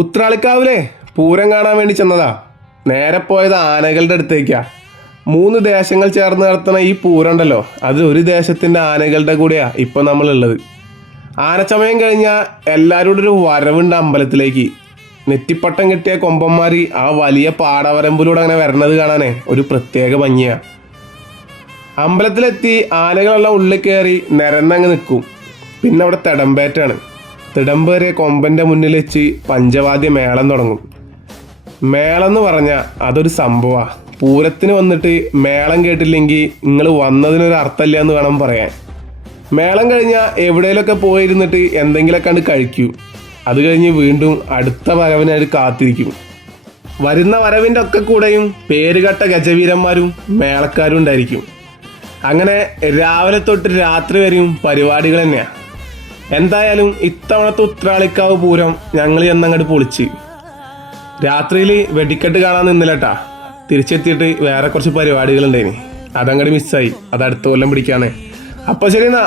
ഉത്രാളിക്കാവിലെ പൂരം കാണാൻ വേണ്ടി ചെന്നതാ. നേരെ പോയത് ആനകളുടെ അടുത്തേക്കാ. 3 ദേശങ്ങൾ ചേർന്ന് നടത്തുന്ന ഈ പൂരം ഉണ്ടല്ലോ, അത് ഒരു ദേശത്തിൻ്റെ ആനകളുടെ കൂടെയാ ഇപ്പം നമ്മളുള്ളത്. ആനച്ചമയം കഴിഞ്ഞാൽ എല്ലാവരോടും ഒരു വരവുണ്ട് അമ്പലത്തിലേക്ക്. നെറ്റിപ്പട്ടം കിട്ടിയ കൊമ്പന്മാർ ആ വലിയ പാടവരമ്പിലൂടെ അങ്ങനെ വരണത് കാണാനേ ഒരു പ്രത്യേക ഭംഗിയാ. അമ്പലത്തിലെത്തി ആനകളെല്ലാം ഉള്ളിൽ കയറി നിരന്നങ്ങ് നിൽക്കും. പിന്നെ അവിടെ തിടമ്പേറ്റാണ്. തിടമ്പ് വരെ കൊമ്പൻ്റെ മുന്നിൽ വെച്ച് പഞ്ചവാദ്യ മേളം തുടങ്ങും. മേളം എന്ന് പറഞ്ഞാൽ അതൊരു സംഭവമാണ്. പൂരത്തിന് വന്നിട്ട് മേളം കേട്ടില്ലെങ്കിൽ നിങ്ങൾ വന്നതിനൊരു അർത്ഥമില്ല എന്ന് വേണം പറയാൻ. മേളം കഴിഞ്ഞാൽ എവിടെയെങ്കിലുമൊക്കെ പോയിരുന്നിട്ട് എന്തെങ്കിലുമൊക്കെ കണ്ട് കഴിക്കും. അത് കഴിഞ്ഞ് വീണ്ടും അടുത്ത വരവിനായിട്ട് കാത്തിരിക്കും. വരുന്ന വരവിൻ്റെ ഒക്കെ കൂടെയും പേരുകെട്ട ഗജവീരന്മാരും മേളക്കാരും ഉണ്ടായിരിക്കും. അങ്ങനെ രാവിലെ തൊട്ട് രാത്രി വരെയും പരിപാടികൾ തന്നെയാണ്. എന്തായാലും ഇത്തവണത്തെ ഉത്രാളിക്കാവ് പൂരം ഞങ്ങൾ ചെന്നങ്ങോട്ട് പൊളിച്ച്. രാത്രിയിൽ വെടിക്കെട്ട് കാണാൻ നിന്നില്ലട്ടാ. തിരിച്ചെത്തിയിട്ട് വേറെ കുറച്ച് പരിപാടികളുണ്ടായിന്, അതങ്ങോട്ട് മിസ്സായി. അത് അടുത്ത കൊല്ലം പിടിക്കാനേ. അപ്പോൾ ശരി എന്നാ.